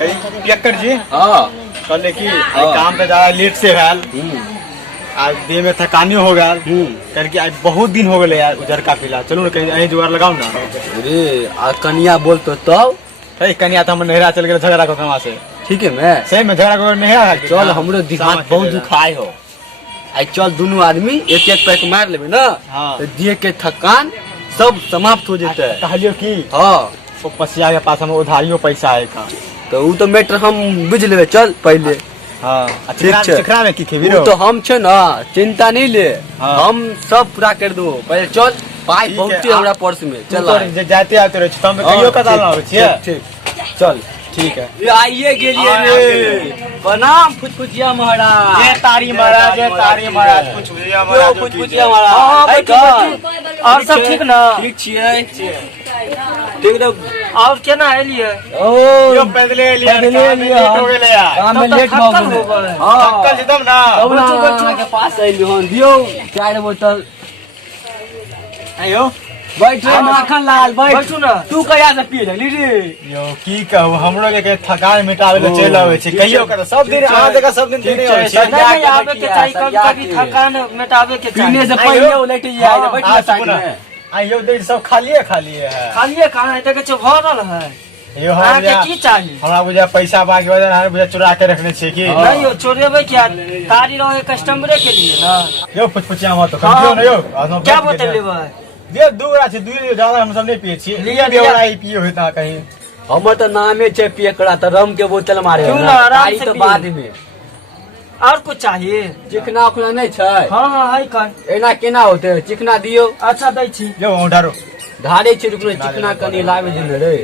पियक्कर जी हाँ कहले की काम पे ज्यादा लेट से भेल आज देह में थकानी हो गया करके आज बहुत दिन हो गए यार उजर का पीला चलो ना कहीं अहीं जुगाड़ लगाओ ना। अरे आ कनिया बोलतो तब कनिया तो हम नहरा चल गए झगड़ा को कमा से ठीक है मैं सही में झगड़ा को नहरा चल हमरो दिमाग बहुत दुखाए हो आई चल दोनों आदमी एक एक पैक मार लेबे ना तो दिए के थकान सब समाप्त हो जेते। कहलियो की हाँ वो पसिया के पास हम उधारियों पैसा है का तो वो तो मैटर हम बुझ लेबे चल पहले। हाँ ठीक छै चिकरा में की खेबी वो तो हम छे ना चिंता नहीं ले हम सब पूरा कर दो पहले चल पाई बहुत हमरा पर्स में चल जे जाते आते रहे छ हम कहियो का डालना हो छिए ठीक चल ठीक है ये आइए गेलिए रे प्रणाम फुचफुचिया महाराज जय तारी महाराज जय तारी महाराज फुचफुचिया महाराज फुचफुचिया महाराज और सब ठीक ना ठीक छियै ठीक न और केना एलिए ओ यो पैदले एलिए लेट हो गेले यार काम में लेट हो गेले हां कल एकदम ना बच्चों के पास आइली हन दियो 4 बोतल आयो बैठो माखन लाल बैठू ना तू कहिया से पी रहली रे यो की कहू हमरो के थकान मिटावे ले चल आवे छै कहियो कर सब दिन आ जगह सब दिन देने होय छै नहीं आवे के चाहिए कभी कभी थकान मिटावे के चाहिए पीने से पहले उलट जाए बैठ साइड में आइयो देख सब खालिए है खालिए कहां है देखे छ भरल है यो हम के की चाहिए हमरा बुझा पैसा बाकी वजह हम बुझा चुरा के रखने छिए की नहीं यो चोरेबे क्या तारी रहे कस्टमरे के लिए ना यो फुचफुचिया मत कहियो न यो क्या बोतल लेबे दे दूरा छै दूर ज्यादा हम सब नहीं पिए छी लिया बेवड़ा ही पिए होता कहीं हमर तो नामे छै पियकड़ा त रम के बोतल मारे क्यों ना आराम से तो बाद में और कुछ चाहिए चिकना उखना नहीं छै हां हां है कन एना केना होते चिकना दियो अच्छा दै छी यो उधारो धारे छै रुकलो चिकना कनी लावे दिन रे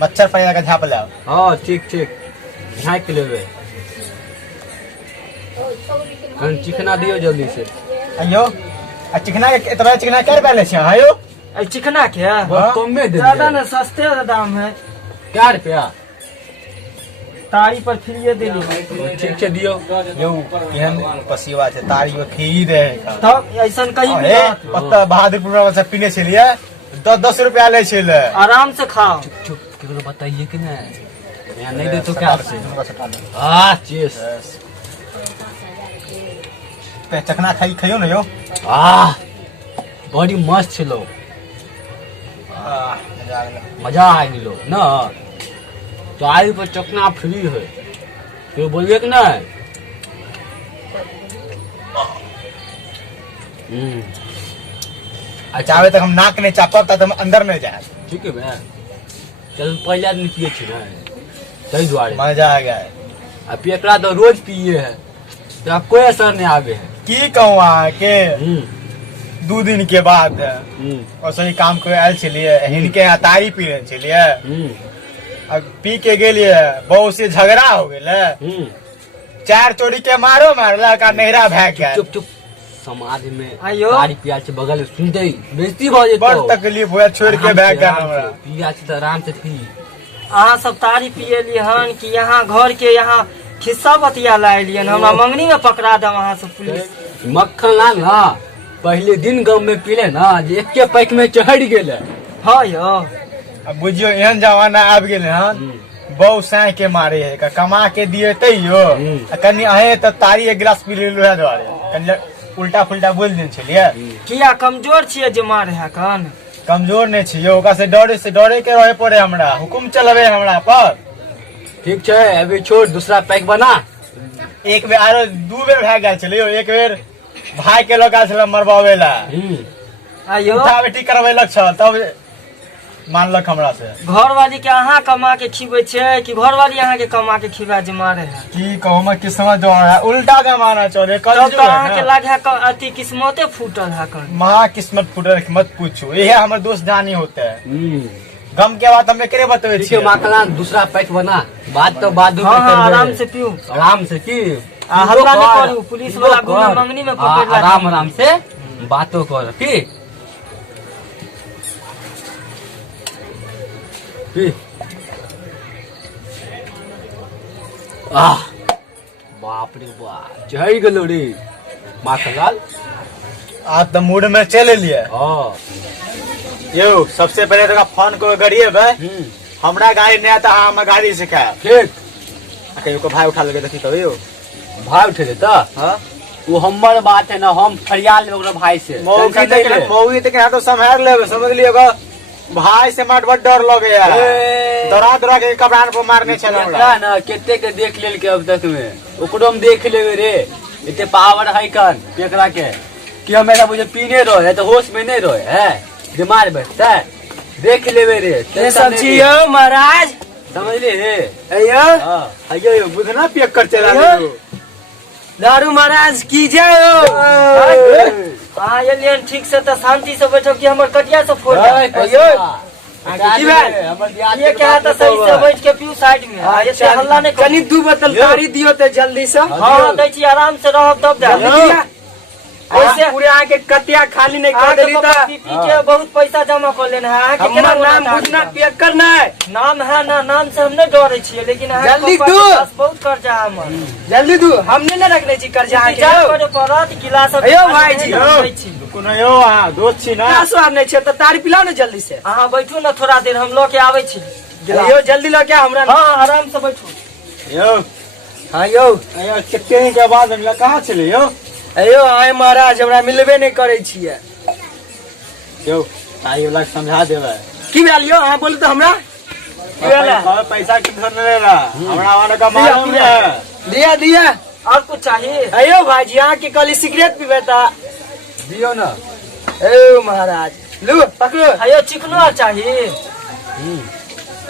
मच्छर पैदा का झाप लाओ हां ठीक ठीक झाँक लेबे कन चिकना दियो जल्दी से अयो आ चिकना के इतना चिकना कर पहले छै आयो ए चिकना के बहुत कम में दे ज्यादा ना सस्ते दाम है क्या रुपया तारी पर फ्री दे ली ठीक छै दियो यो एहन पसीवा छै तारी में फ्री दे है तब ऐसन कहीं भी बात पत्ता बहादुरपुर में सब पीने छलिए 10 रुपया ले छले आराम से खाओ चुप केकरो बताइए कि नहीं मैं नहीं दे तो क्या हां चीज पे चखना खाइयो न यो बड़ी मस्त छलो मजा आ गेलो ना चाय पर चखना फ्री है तो बोलिए कि नहीं चाहे तक हम नाक नहीं चापब तक हम अंदर नहीं जाए ठीक है मैं चल पहले आदमी पिए छी ना सही द्वारे मजा आ गया अब पियकड़ा तो रोज पिए है तो कोई असर नहीं आवे है की कहूँ के 2 दिन के बाद और सही काम करे आयल छलिए हिनके यहाँ तारी पी रहे छलिए अब पी के गेलिए बहुत से झगड़ा हो गेले 4 चोरी के मारो मारला का नहरा भाग गया चुप चुप समाज में आयो तारी पिया से बगल में सुनते ही बेइज्जती हो जेतो बड़ तकलीफ हुआ छोड़ के भाग गया हमरा पिया से तो आराम से पी अहाँ सब तारी पिए लिहन कि यहाँ घर के यहाँ खिस्सा बतिया लाइलियन हमरा मंगनी में पकड़ा दम अहाँ सब पुलिस मक्खन लाल ना पहले दिन गाँव में पीले ना जे एके पैक में चढ़ गेले हाँ यो अब बुझियो एहन जमाना आबि गेले हन बहु साय के मारे है कमा के दिए तैयो कनी अहे तो तारी 1 गिलास पी लेलो है द्वारे कनी उल्टा फुल्टा बोल दिन छलिए किया कमजोर छिए जे मारे है कन कमजोर नहीं छियो ओका से डरे के रहे पड़े हमरा हुकुम चलबे हमरा पर ठीक है अभी छोड़ दूसरा पैक बना एक बेर आरो 2 बेर भाग गया छलियो एक बेर भाई के लगा छल मरबावे ला आयो उठा बेटी करवेलक छ तब मानलक हमरा से घर वाली के अहाँ कमा के खिबै छे कि घर वाली अहाँ के कमा के खिबा जे मारे है की कहूं मैं किस्मत जो है उल्टा जमाना चले तब तो अहाँ के लागे है अति किस्मते फूटल है कन महा किस्मत फूटल मत पूछो यही हमर दोस्त जानी होते है गम के बात हमें करे बतवे ठीक है माखला दूसरा पैक बना बात तो बाद में आराम से पियो आराम से की हल्ला नहीं करू पुलिस वाला गुना मंगनी में पकड़ ला आराम आराम से बातों कर की बाप रे बाप चढ़ गलो रे माखलाल आज तो मूड में चले लिए हाँ यो सबसे पहले तो फोन करो गड़िए भाई हमरा गाड़ी नहीं आता, हम गाड़ी सिखाए। ठीक कहियो को भाई उठा लगे देखी तब यो भाई उठे दे तो हां वो हमर बात है ना, हम फरिया लेब ओकरा भाई से। मौगी तक हां तो संभाल लेबे, समझ लियोगा। भाई से मार बड़ डर लगे यार, दौड़ा दौड़ा के कपड़ान पर मारने चला एकरा ना केते के देख लेल के अब तक में ओकरो हम देख लेबे रे, इते पावर है कन एकरा के कि हम ऐसा बुझे पीने रहे तो होश में नहीं रहे है, बीमार बैठता है, देख लेबे रे। ये सब छियो महाराज, समझ ले हे अयो हां अयो बुझना पियक कर चला अयो। दारू महाराज की जय हो। हाँ ये लियन ठीक से तो शांति से बैठो कि हमर कटिया से फोड़ दे। की बात? ये क्या था, सही से बैठ के पियो साइड में। ये से हल्ला नहीं कनी, 2 बोतल पानी दियो तो जल्दी से। हाँ दै छी, आराम से रहो तब दे। ऐसे पूरे आके कटिया खाली नहीं कर देली तो पी के बहुत पैसा जमा कर लेना है। हमर नाम बुझना पियक करना है, नाम है ना, नाम से हम नहीं डरे छिए, लेकिन जल्दी दू, बहुत कर्जा है हमर, जल्दी दू, हमने न रखने छी कर्जा के करे पड़त गिलास। अयो भाई जी कोनो यो हां दोस्त छी ना, ना स्वाद नहीं छै तो तारी पिलाओ ना जल्दी से। हां बैठू ना थोड़ा देर, हम लो के आवे छी। यो जल्दी लो के हमरा। हां आराम से बैठू यो। हां यो अयो चक्के के बाद हम कहां चले यो? अयो आय महाराज हमरा मिलबे नहीं करे छिए। यो आई वाला समझा देबे की भेल यो? हां बोल तो हमरा की भेल? पैसा किधर ले ला, हमरा वाला का मालूम है। दिया दिया और कुछ चाहिए? अयो भाई जी यहाँ के कल सिगरेट पीबे ता दियो ना। ए महाराज लो पकड़ो। अयो चिकना चाहिए?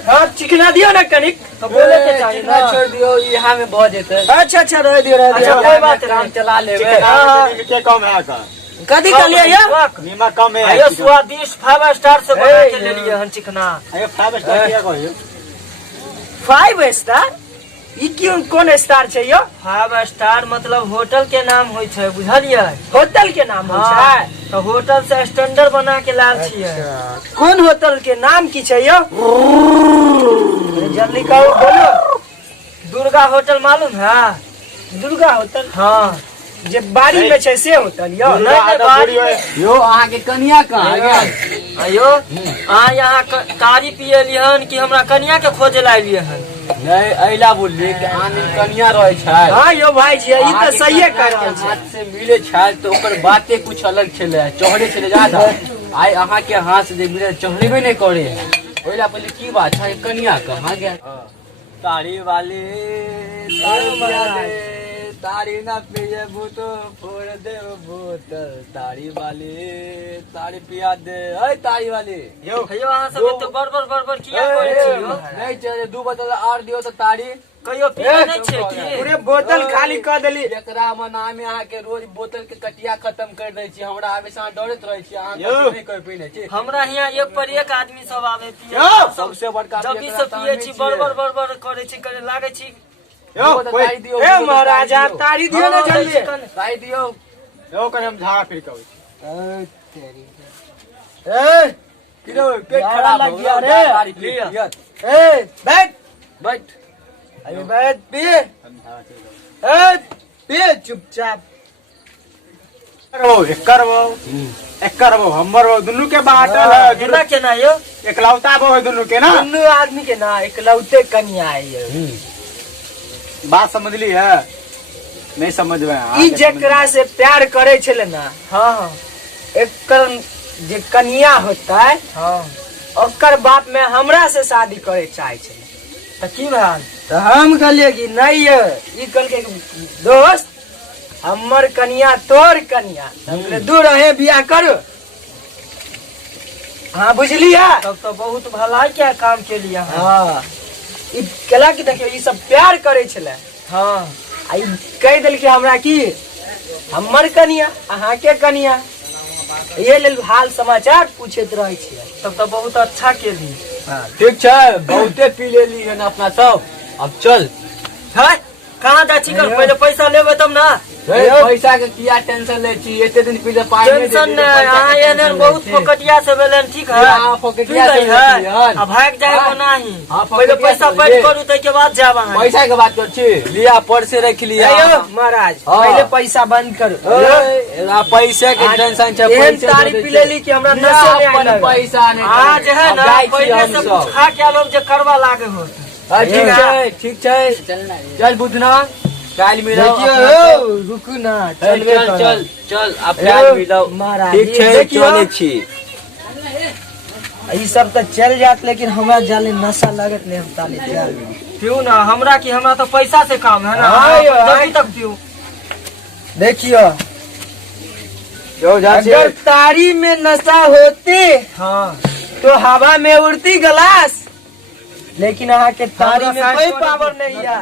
हाँ चिकना दियो ना कनिक, तो बोले के चाहिए ना। छोड़ दियो, यहाँ में बहुत जेते। अच्छा अच्छा रह दियो रह दियो। अच्छा कोई बात नहीं, चला लेबे। के कम है का कदी कर लिया ये नीमक कम है। अयो स्वादिष्ट 5 स्टार से बना के ले लिए हन चिकना। अयो 5 स्टार क्या कहियो? 5 स्टार ई क्यों कोन स्टार छै यो? 5 स्टार मतलब होटल के नाम होय छै, बुझलिए? होटल के नाम होय छै तो होटल से स्टैंडर्ड बना के लाल छियै। कोन होटल के नाम की छै यो? जल्दी कहो बोलो। दुर्गा होटल मालूम है? दुर्गा होटल हाँ, जे बाड़ी में छै से होटल यो? नहीं बाड़ी में यो अहाँ के कनिया कहाँ है? अयो अहाँ यहाँ कारी पिए लिहन कि हमरा कनिया के खोजे ला एलिए हन? नहीं अइला बोलिए कि आने कनिया रहे छै। हाँ यो भाई जी ई तो सही कह रहल छै। हाथ से मिले छै तो ओकर बातें कुछ अलग छले, चढ़े छले ज्यादा। आइ अहाँ के हाथ से मिले चढ़ेबे नहीं करे है, ओइला पहले की बात है कनिया कहाँ गया? तारी वाली तारी ना पिए भूतो फोड़ दे बोतल, तारी वाली तारी पिया दे। अय तारी वाली यो अहाँ सब तो बड़ किया करे छी यो? नहीं चले 2 बोतल और दियो तो तारी कहियो पिए नहीं छै कि? पूरे बोतल खाली कर देली। एकरा मना में अहाँ के रोज बोतल के कटिया खत्म कर दै छी, हमरा आबे से डरत रहे छी, अहाँ नहीं कर पीने छी। हमरा यहाँ एक पर एक आदमी सब आवे पिए, सबसे बड़का जब भी सब पिए छी बड़ करे छी, करे लागे छी। यो कोई ए महाराज आप तारी दियो ना जल्दी, तारी दियो। यो कने हम झाड़ा फिर कहै। ए तेरी ए किलो पेट खराब लग गया रे। ए बैठ बैठ अरे बैठ पिए। ए पिए चुपचाप करबो हमर दुनु के बाटल है। केना केना यो? एकलौता बो दुनु के ना, दुनु आदमी के ना, एकलौते कन्या है ये। बात समझ ली है? नहीं समझ में ई जेकरा से प्यार करे छले ना, हाँ एकर जे कन्या होता है हाँ, ओकर बाप में हमरा से शादी करे चाहे छले तो की भान? तो हम कहलिए कि नहीं ये ई कल के दोस्त हमर कन्या तोर कन्या, हमरे दूर रहे बियाह करो। हाँ बुझलिया? तब तो बहुत भलाई क्या काम के लिए। हाँ ई केला की देखियो ई सब प्यार करे छले। हाँ आई कह दिल कि हमरा की हमर कनिया अहाँ के कनिया, ये लेल हाल समाचार पूछत रहे छियै। तब तो बहुत अच्छा के ली। ठीक छै, बहुते पी लेली है ना अपना सब, अब चल। है कहाँ जा छी कर पहले पैसा लेबे तब ना। पैसा के किया टेंशन ले छी, एते दिन पीछे पाई टेंशन नहीं, हाँ ये ने बहुत फोकटिया से बेलन ठीक है। हाँ, फोकटिया से है बेलन। अब भाग जाए को नहीं। हाँ, पहले फोकटिया पैसा से पेड बेलन। करू तै के बाद जाब अहाँ। पैसा के बात कर छी, लिया पर्से रख लिया। महाराज हाँ। पहले पैसा बंद करू। पैसे के टेंशन छै, एहन तारी पी लेली कि हमरा नशे में आइल। पैसा नहीं आज है ना पहले से कुछ खा के लोग जे करवा लागे हो। ठीक छै चल बुधना काल मिलो। रुकू ना चल चल चल आप काल मिलो। ठीक छै चले छी। ई सब तो चल जात लेकिन हमरा जाले नशा लगत नहीं। हम ताले चल क्यों ना हमरा की, हमरा तो पैसा से काम है ना। जल्दी तक क्यों देखियो अगर तारी में नशा होती हाँ तो हवा में उड़ती गिलास, लेकिन यहाँ के तारी में कोई पावर नहीं है।